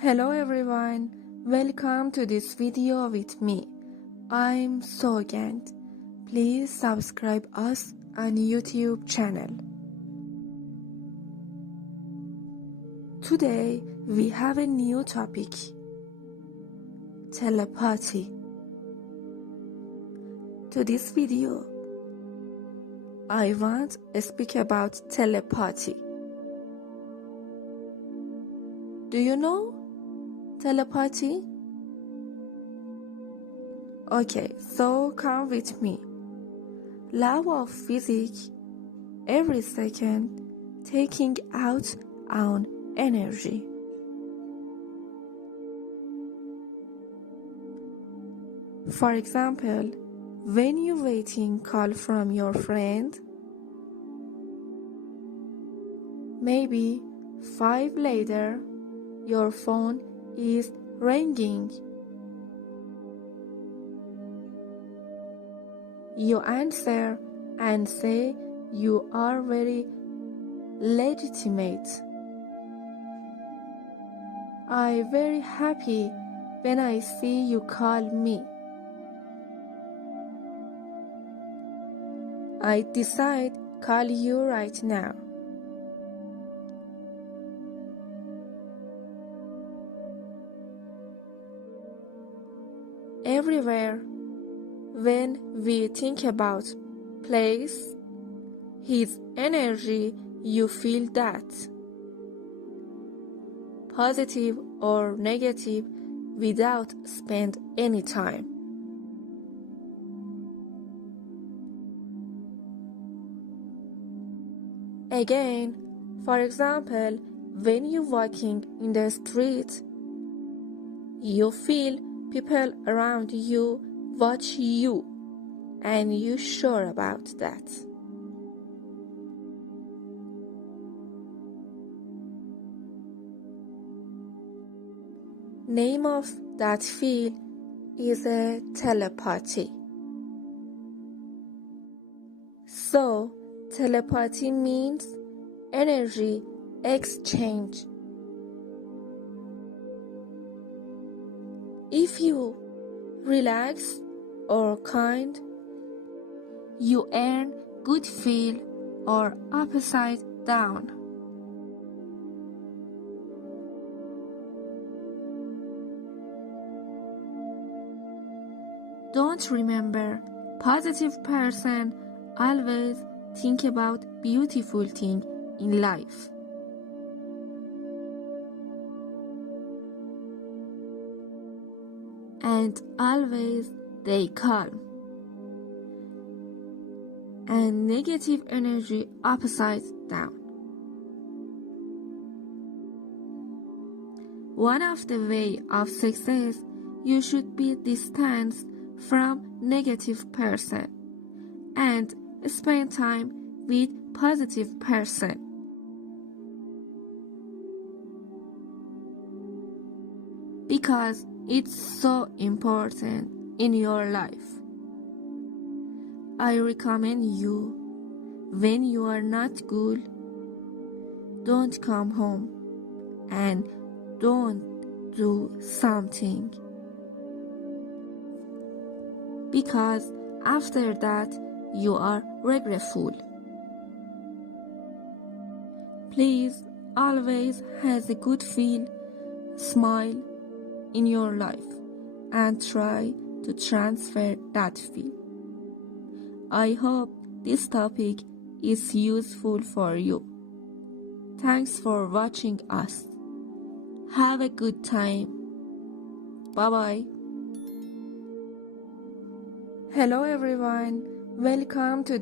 Hello everyone, welcome to this video with me. I'm Sogand. Please subscribe us on YouTube channel. Today we have a new topic. Telepathy. To this video, I want to speak about telepathy. Do you know telepathy? Okay, so come with me. Law of physics, every second taking out on energy. For example, when you waiting call from your friend, maybe 5 later your phone is ringing. You answer and say you are very legitimate. I'm very happy when I see you call me. I decide call you right now. Everywhere, when we think about place, his energy, you feel that. Positive or negative without spend any time. Again, for example, when you walking in the street, you feel people around you watch you, and you sure about that. Name of that feel is a telepathy. So, telepathy means energy exchange. If you relax or kind, you earn good feel or upside down. Don't remember, positive person always think about beautiful thing in life. And always they calm. And negative energy upside down. One of the way of success, you should be distanced from negative person and spend time with positive person. Because it's so important in your life. I recommend you, when you are not good, don't come home and don't do something. Because after that, you are regretful. Please always have a good feel, smile in your life and try to transfer that feel. I hope this topic is useful for you. Thanks for watching us. Have a good time. Bye-bye. Hello everyone. Welcome to